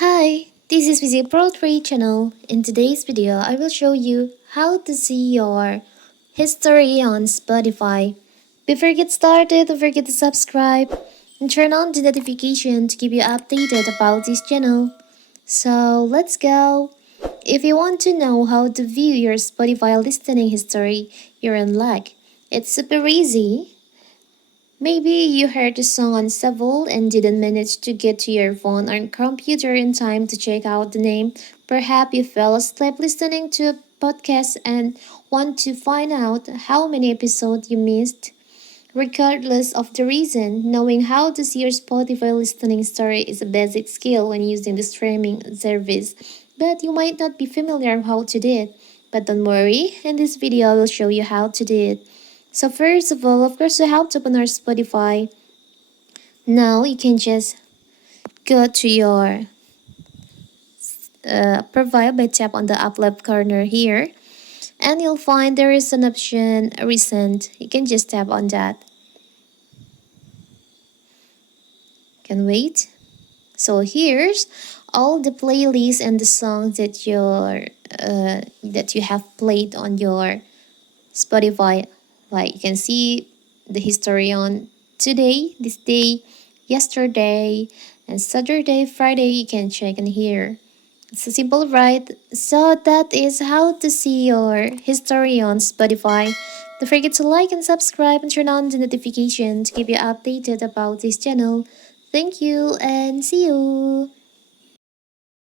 Hi, this is Visit Pro 3 channel. In today's video, I will show you how to see your history on Spotify. Before you get started, don't forget to subscribe and turn on the notification to keep you updated about this channel. So let's go. If you want to know how to view your Spotify listening history, you're in luck. It's super easy. Maybe you heard a song on shuffle and didn't manage to get to your phone or computer in time to check out the name. Perhaps you fell asleep listening to a podcast and want to find out how many episodes you missed. Regardless of the reason, knowing how to see your Spotify listening story is a basic skill when using the streaming service, but you might not be familiar how to do it. But don't worry, in this video I will show you how to do it. So first of all, of course, we have to open our Spotify. Now you can just go to your profile by tap on the up left corner here, and you'll find there is an option recent. You can just tap on that. Can wait. So here's all the playlists and the songs that you have played on your Spotify. Like you can see the history on today, this day, yesterday, and Saturday, Friday. You can check in here. It's a simple, right? So that is how to see your history on Spotify. Don't forget to like and subscribe and turn on the notification to keep you updated about this channel. Thank you and see you.